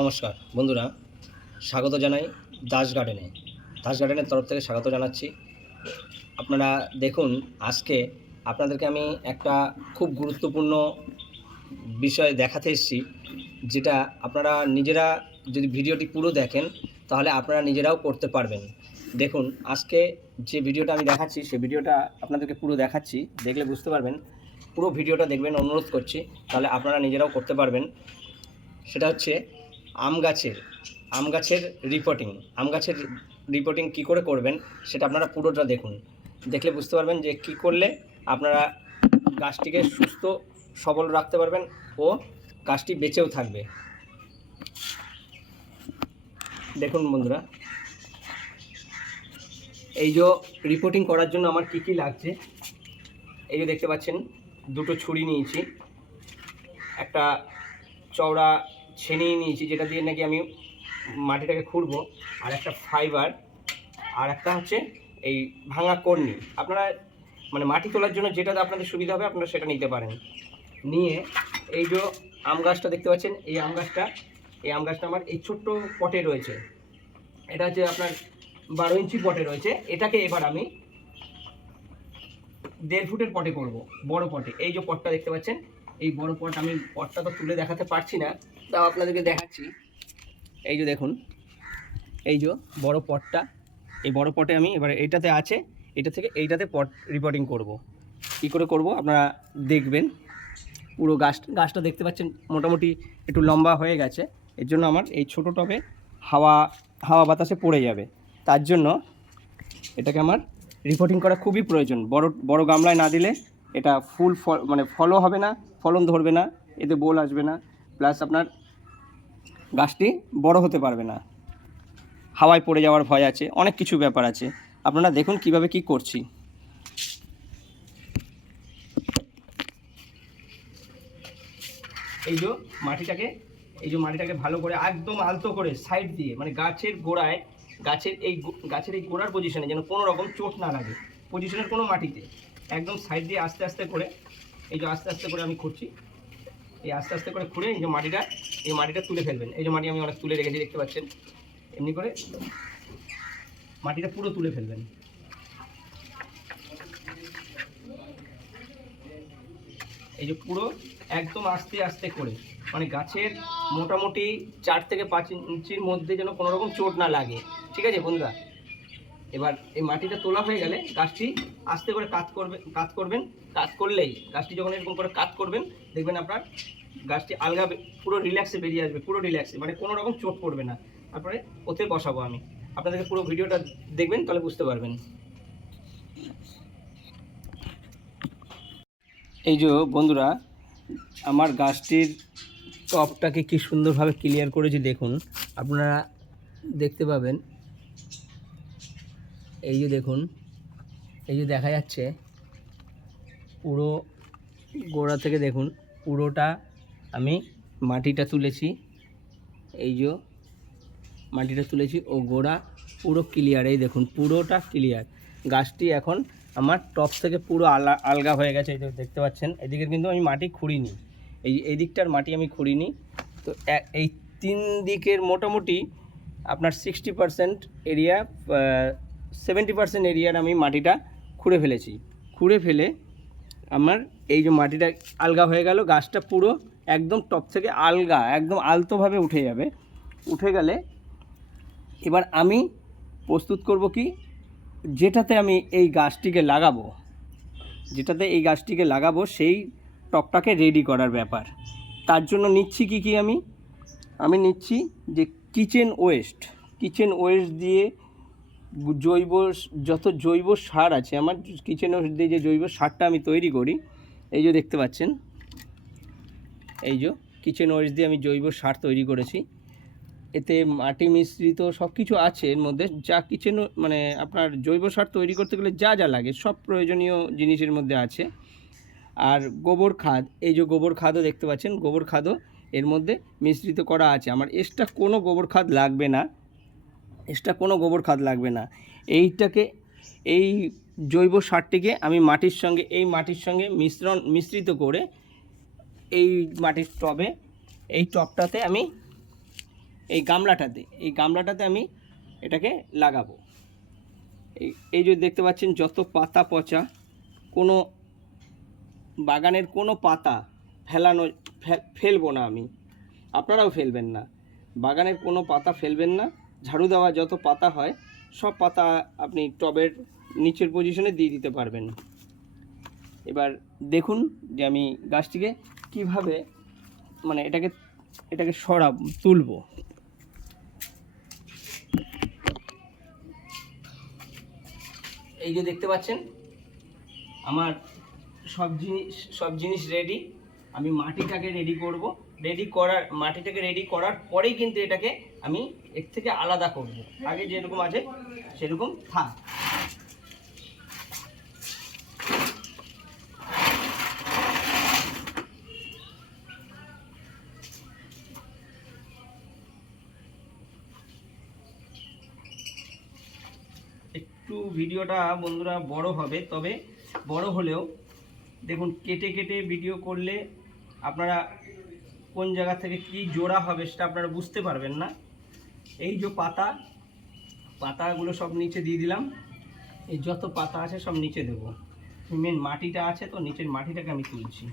নমস্কার, বন্ধুরা, স্বাগত জানাই দাস গার্ডেনে। দাস গার্ডেনের তরফ থেকে স্বাগত জানাচ্ছি। আপনারা দেখুন, আজকে আপনাদেরকে আমি একটা খুব গুরুত্বপূর্ণ বিষয় দেখাতে এসেছি, যেটা আপনারা নিজেরা যদি ভিডিওটি পুরো দেখেন, তাহলে আপনারা নিজেরাও করতে পারবেন। দেখুন, আজকে যে ভিডিওটা আমি দেখাচ্ছি সেই ভিডিওটা আপনাদেরকে পুরো দেখাচ্ছি। দেখলে বুঝতে পারবেন, পুরো ভিডিওটা দেখবেন, অনুরোধ করছি, তাহলে আপনারা নিজেরাও করতে পারবেন। সেটা হচ্ছে আম গাছের আম গাছের রিপোর্টিং আম গাছের রিপোর্টিং কী করে করবেন সেটা আপনারা পুরোটা দেখুন। দেখলে বুঝতে পারবেন যে কী করলে আপনারা গাছটিকে সুস্থ, সবল রাখতে পারবেন ও গাছটি বেঁচেও থাকবে। দেখুন বন্ধুরা, এই যে রিপোর্টিং করার জন্য আমার কী কী লাগছে, এই যে দেখতে পাচ্ছেন, দুটো ছুরি নিয়েছি, একটা চওড়া ছেনি নিয়েছি, যেটা দিয়ে নাকি আমি মাটিটাকে খুঁড়বো, আর একটা ফাইবার আর একটা হচ্ছে এই ভাঙা কর্নি। আপনারা মানে মাটি তোলার জন্য যেটা আপনাদের সুবিধা হবে, আপনারা সেটা নিতে পারেন। নিয়ে এই যে আম গাছটা দেখতে পাচ্ছেন, এই আম গাছটা, এই আম গাছটা আমার এই ছোট্ট পটে রয়েছে। এটা হচ্ছে আপনার বারো ইঞ্চি পটে রয়েছে। এটাকে এবার আমি দেড় ফুটের পটে করব, বড় পটে। এই যে পটটা দেখতে পাচ্ছেন, এই বড় পট আমি পটটা তো তুলে দেখাতে পারছি না তাও আপনাদেরকে দেখাচ্ছি। এই যে দেখুন, এই যে বড় পটটা, এই বড় পটে আমি এবার এইটাতে আছে, এটা থেকে এইটাতে পট রিপোর্টিং করব। কী করে করব? আপনারা দেখবেন, পুরো গাছ, গাছটা দেখতে পাচ্ছেন, মোটামুটি একটু লম্বা হয়ে গেছে। এর জন্য আমার এই ছোটো টবে হাওয়া হাওয়া বাতাসে পড়ে যাবে। তার জন্য এটাকে আমার রিপোর্টিং করা খুবই প্রয়োজন। বড় বড় গামলায় না দিলে এটা ফুল ফল মানে ফলও হবে না, ফলন ধরবে না, এতে বোল আসবে না। প্লাস আপনার গাছটি বড় হতে পারবে না। হাওয়ায় পড়ে যাওয়ার ভয় আছে, অনেক কিছু ব্যাপার আছে। আপনারা দেখুন কীভাবে কি করছি। এই যে মাটিটাকে, এই যে মাটিটাকে ভালো করে একদম আলতো করে সাইড দিয়ে মানে গাছের গোড়ায়, গাছের এই গাছের এই গোড়ার পজিশনে যেন কোনো রকম চোট না লাগে। পজিশনের কোনো মাটিতে। একদম সাইড দিয়ে আস্তে আস্তে করে, এই যে আস্তে আস্তে করে আমি খুঁড়ছি। এই আস্তে আস্তে করে খুঁড়ে এই যে মাটিটা, এই মাটিটা তুলে ফেলবেন। এই যে মাটি আমি অনেক তুলে রেখেছি, দেখতে পাচ্ছেন? এমনি করে মাটিটা পুরো তুলে ফেলবেন। এই যে পুরো একদম আস্তে আস্তে করে মানে গাছের মোটামুটি চার থেকে পাঁচ ইঞ্চির মধ্যে যেন কোনো রকম চোট না লাগে। ঠিক আছে বন্ধুরা? এবার এই মাটিটা তোলা হয়ে গেলে গাছটি আস্তে করে কাজ করবে কাজ করবেন। কাজ করলেই গাছটি যখন এরকম করে কাজ করবেন, দেখবেন আপনার গাছটি আলগা পুরো রিল্যাক্সে বেরিয়ে আসবে, পুরো রিল্যাক্সে মানে কোনো রকম চোট পড়বে না। তারপরে ওতে বসাবো আমি। আপনাদেরকে পুরো ভিডিওটা দেখবেন, তাহলে বুঝতে পারবেন। এই যে বন্ধুরা, আমার গাছটির টপটাকে কি সুন্দরভাবে ক্লিয়ার করেছি, দেখুন। আপনারা দেখতে পাবেন এই যে দেখুন, এই যে দেখা যাচ্ছে, পুরো গোড়া থেকে দেখুন, পুরোটা আমি মাটিটা তুলেছি। এই যে মাটিটা তুলেছি ও গোড়া পুরো ক্লিয়ার এই দেখুন, পুরোটা ক্লিয়ার গাছটি এখন আমার টপ থেকে পুরো আলা আলগা হয়ে গেছে, এই দেখতে পাচ্ছেন। এদিকে কিন্তু আমি মাটি খুঁড়িনি। এই এই দিকটার মাটি আমি খুঁড়িনি। তো এই তিন দিকের মোটামুটি আপনার sixty percent area seventy percent এরিয়ার আমি মাটিটা খুঁড়ে ফেলেছি। খুঁড়ে ফেলে আমার এই যে মাটিটা আলগা হয়ে গেল, গাছটা পুরো একদম টপ থেকে আলগা, একদম আলতোভাবে উঠে যাবে। উঠে গেলে এবার আমি প্রস্তুত করব কি, যেটাতে আমি এই গাছটিকে লাগাবো, যেটাতে এই গাছটিকে লাগাবো সেই টপটাকে রেডি করার ব্যাপার। তার জন্য নিচ্ছি কি কি আমি? আমি নিচ্ছি যে কিচেন ওয়েস্ট কিচেন ওয়েস্ট দিয়ে জৈব যত জৈব সার আছে, আমার কিচেন দিয়ে যে জৈব সারটা আমি তৈরি করি, এই যে দেখতে পাচ্ছেন, এই যে কিচেন ওয়েস্ট দিয়ে আমি জৈব সার তৈরি করেছি। এতে মাটি মিশ্রিত সব কিছু আছে এর মধ্যে, যা কিচেন মানে আপনার জৈব সার তৈরি করতে গেলে যা যা লাগে, সব প্রয়োজনীয় জিনিসের মধ্যে আছে। আর গোবর খাদ, এই যে গোবর খাদও দেখতে পাচ্ছেন, গোবর খাদও এর মধ্যে মিশ্রিত করা আছে। আমার এক্সট্রা কোনো গোবর খাদ লাগবে না। এক্সট্রা কোনো গোবর খাদ লাগবে না। এইটাকে, এই জৈব সারটিকে আমি মাটির সঙ্গে, এই মাটির সঙ্গে মিশ্রণ, মিশ্রিত করে এই মাটির টবে, এই টবটাতে আমি এই গামলাটাতে এই গামলাটাতে আমি এটাকে লাগাবো। এই এই যে দেখতে পাচ্ছেন যত পাতা পচা, কোনো বাগানের কোনো পাতা ফেলানো ফেলব না আমি। আপনারাও ফেলবেন না। বাগানের কোনো পাতা ফেলবেন না। ঝাড়ু দেওয়া যত পাতা হয়, সব পাতা আপনি টবের নিচের পজিশনে দিয়ে দিতে পারবেন। এবার দেখুন যে আমি গাছটিকে কীভাবে মানে এটাকে এটাকে সরাব, তুলবো। এই যে দেখতে পাচ্ছেন, আমার সব জিনিস সব জিনিস রেডি আমি মাটিটাকে রেডি করব। রেডি করার, মাটিটাকে রেডি করার পরেই কিন্তু এটাকে আমি এর থেকে আলাদা করব। আগে যেরকম আছে, সেরকম থাক। একটু ভিডিওটা বন্ধুরা বড় হবে, তবে বড় হলেও দেখুন, কেটে কেটে ভিডিও করলে আপনারা কোন জায়গা থেকে কি জোড়া হবে সেটা আপনারা বুঝতে পারবেন না। এই যে পাতা, পাতাগুলো সব নিচে দিয়ে দিলাম। এই যত পাতা আছে সব নিচে দেবো। মেন মাটিটা আছে তো, নিচের মাটিটাকে আমি তুলছি।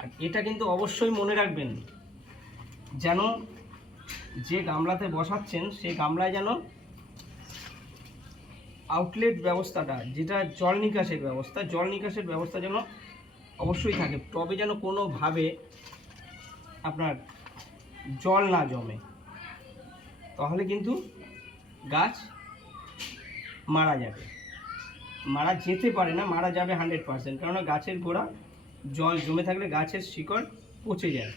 আর এটা কিন্তু অবশ্যই মনে রাখবেন, যেন যে গামলাতে বসাচ্ছেন, সেই গামলায় যেন আউটলেট ব্যবস্থাটা, যেটা জল নিকাশের ব্যবস্থা, জল নিকাশের ব্যবস্থা যেন অবশ্যই থাকে। টবে যেন কোনোভাবে আপনার জল না জমে। তাহলে কিন্তু গাছ মারা যাবে। মারা যেতে পারে না, মারা যাবে হান্ড্রেড পার্সেন্ট কেননা গাছের গোড়া জল জমে থাকলে গাছের শিকড় পচে যায়।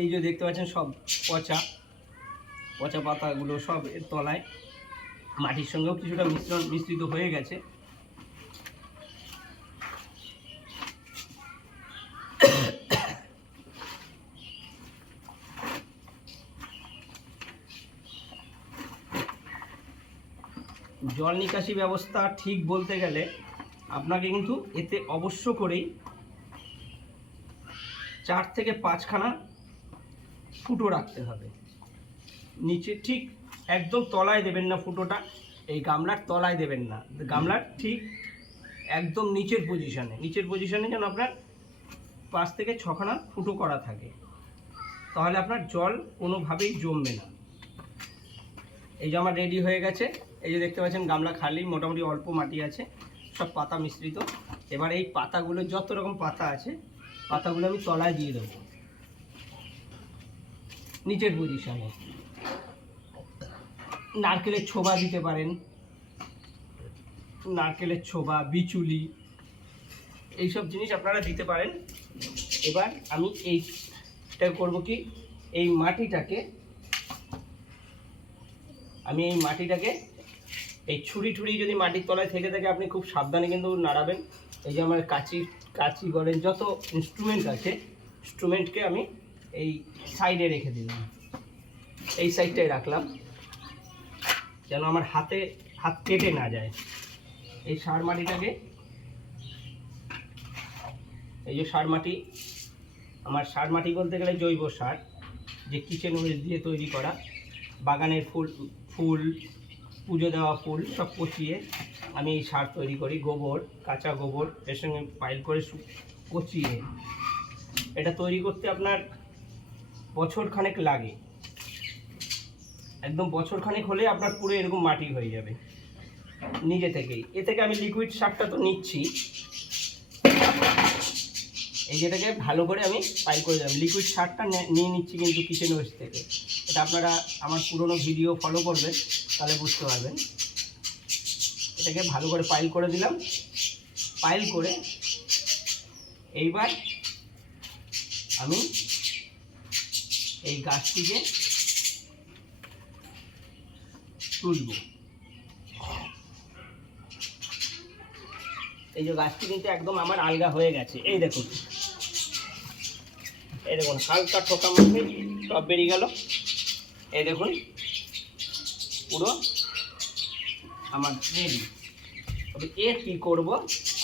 এই যে দেখতে পাচ্ছেন সব পচা। পচা পাতাগুলো সব এর তলায়। মাটির সঙ্গেও কিছুটা মিশ্রণ মিশ্রিত হয়ে গেছে। জল নিকাশি ব্যবস্থা ঠিক বলতে গেলে আপনাকে কিন্তু এতে অবশ্য করেই চার থেকে পাঁচখানা ফুটো রাখতে হবে। নিচে ঠিক একদম তলায় দেবেন না ফুটোটা, এই গামলার তলায় দেবেন না। গামলার ঠিক একদম নিচের পজিশানে নিচের পজিশানে যেন আপনার পাঁচ থেকে ছখানা ফুটো করা থাকে। তাহলে আপনার জল কোনোভাবেই জমবে না। এই যে আমার রেডি হয়ে গেছে। এই যে দেখতে পাচ্ছেন, গামলা খালি, মোটামুটি অল্প মাটি আছে, সব পাতা মিশ্রিত। এবার এই পাতাগুলো, যত রকম পাতা আছে, পাতাগুলো আমি তলায় দিয়ে দেবো। নিচের পজিশনে নারকেলের ছোবা দিতে পারেন। নারকেলের ছোবা, বিচুলি, এইসব জিনিস আপনারা দিতে পারেন। এবার আমি এইটা করব কি, এই মাটিটাকে, আমি এই মাটিটাকে এই ছুরি টুরি যদি মাটির তলায় থেকে থাকে, আপনি খুব সাবধানে কিন্তু নাড়াবেন। এই যে আমার কাঁচি কাঁচি গড়ের যত ইনস্ট্রুমেন্ট আছে ইনস্ট্রুমেন্টকে আমি এই সাইডে রেখে দিলাম। এই সাইডটাই রাখলাম, যেন আমার হাতে, হাত কেটে না যায়। এই সার মাটিটাকে, এই যে সার মাটি, আমার সার মাটি বলতে গেলে জৈব সার, যে কিচেন ওয়েস্ট দিয়ে তৈরি করা। বাগানের ফুল ফুল পুজো দেওয়া ফুল সব পচিয়ে আমি এই সার তৈরি করি, গোবর, কাঁচা গোবর, এর সঙ্গে পাইল করে পচিয়ে এটা তৈরি করতে আপনার বছর খানেক লাগে। একদম বছর খানেক হলে আপনার পুরো এরকম মাটি হয়ে যাবে। নিজে থেকেই। এ থেকে আমি লিকুইড সারটা তো নিচ্ছি। এই যেটাকে ভালো করে আমি পাইল করে দিলাম। লিকুইড সারটা নিয়ে নিচ্ছি কিন্তু কিচেন ওয়েস্ট থেকে। এটা আপনারা আমার পুরনো ভিডিও ফলো করবেন, তাহলে বুঝতে পারবেন। এটাকে ভালো করে পাইল করে দিলাম। পাইল করে এইবার আমি এই গাছটিকে তুলব। এই যে গাছটি কিন্তু একদম আমার আলগা হয়ে গেছে। এই দেখুন। এই দেখুন, হালকা ঠোকা মাঠে সব বেরিয়ে গেল। এই দেখুন, পুরো আমার রেডি তবে এর কী করব?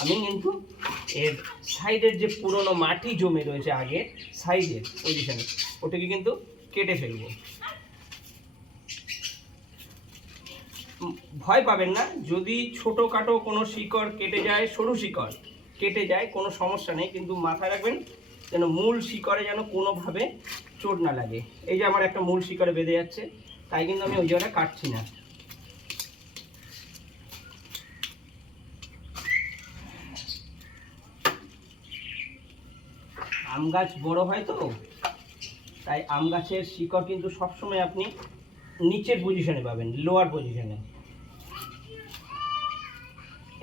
আমি কিন্তু এর সাইডের যে পুরনো মাটি জমে রয়েছে আগে সাইডের পজিশনে ওটাকে কিন্তু কেটে ফেলব। ভয় পাবেন না, যদি ছোটোখাটো কোনো শিকড় কেটে যায়, সরু শিকড় কেটে যায়, কোনো সমস্যা নেই, কিন্তু মাথায় রাখবেন যেন মূল শিকড়ে যেন কোনোভাবে চোট না লাগে। এই যে আমার একটা মূল শিকড়ে বেঁধে যাচ্ছে, তাই কিন্তু আমি ওই জায়গাটা কাটছি না। আম গাছ বড় হয় তো, তাই আম গাছের শিকড় কিন্তু সবসময় আপনি নিচের পজিশনে পাবেন লোয়ার পজিশনে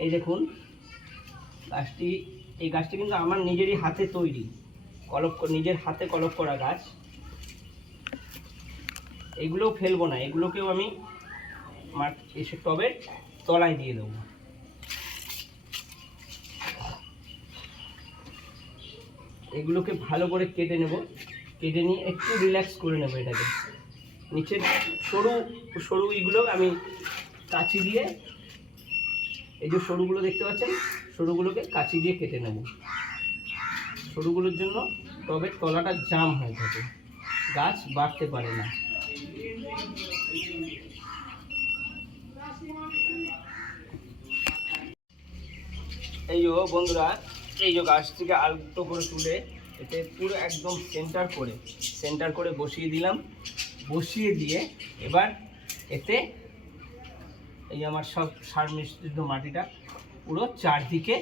এই দেখুন, গাছটি, এই গাছটি কিন্তু আমার নিজেরই হাতে তৈরি। কলপ, নিজের হাতে কলপ করা গাছ। এগুলোও ফেলব না, এগুলোকেও আমি মাঠ, এসে টবের তলায় দিয়ে দেবো। এগুলোকে ভালো করে কেটে নেব, কেটে নিয়ে একটু রিল্যাক্স করে নেব এটাকে। নিচের সরু সরু ইগুলো আমি কাঁচি দিয়ে, এই যে সরুগুলো দেখতে পাচ্ছেন, সরুগুলোকে কাঁচি দিয়ে কেটে নেব। সরুগুলোর জন্য টবের তলাটা জাম হয়ে থাকে গাছ বাড়তে পারে না। এই যে বন্ধুরা, এই যে গাছ থেকে আলতো করে তুলে এতে পুরো একদম সেন্টার করে সেন্টার করে বসিয়ে দিলাম। বসিয়ে দিয়ে এবার এতে এই আমার সব সার মিশ্রিত মাটিটা পুরো চারদিকে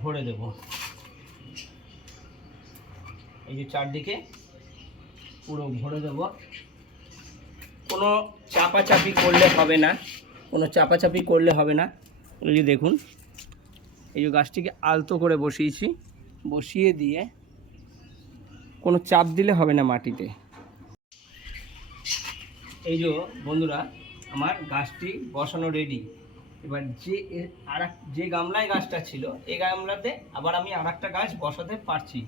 ভরে দেব। এই যে চারদিকে পুরো ভরে দেব। কোনো চাপাচাপি করলে হবে না। কোনো চাপাচাপি করলে হবে না। এই যে দেখুন, এই যে গাছটিকে আলতো করে বসিয়েছি। বসিয়ে দিয়ে কোনো চাপ দিলে হবে না মাটিতে। এই যে বন্ধুরা, আমার গাছটি বসানো রেডি এবার যে আর যে গামলায় গাছটা ছিল, এই গামলাতে আবার আমি আর একটা গাছ বসাতে পারছি।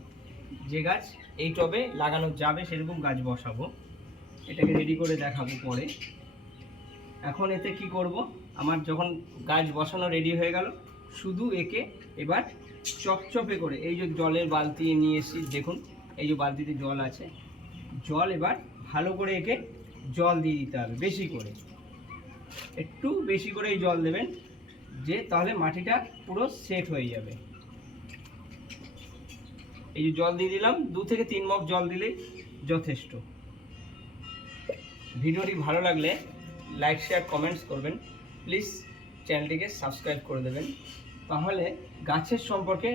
যে গাছ এই টবে লাগানো যাবে, সেরকম গাছ বসাবো। এটাকে রেডি করে দেখাবো পরে। এখন এতে কি করব? আমার যখন গাছ বসানো রেডি হয়ে গেল, শুধু একে এবার চপচপে করে, এই যে জলের বালতি নিয়ে এসেছি, দেখুন, এই যে বালতিতে জল আছে, জল এবার ভালো করে একে জল দিয়ে দিতে হবে, বেশি করে। একটু বেশি করে এই জল দেবেন, যে তাহলে মাটিটা পুরো সেট হয়ে যাবে। এই যে জল দিয়ে দিলাম, দু থেকে তিন মগ জল দিলেই যথেষ্ট। ভিডিওটি ভালো লাগলে লাইক, শেয়ার কমেন্টস করবেন। প্লিজ চ্যানেলটিকে সাবস্ক্রাইব করে দেবেন। তাহলে গাছের সম্পর্কে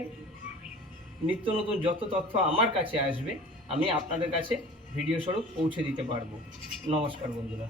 নিত্য নতুন যত তথ্য আমার কাছে আসবে, আমি আপনাদের কাছে ভিডিও স্বরূপ পৌঁছে দিতে পারব। নমস্কার বন্ধুরা।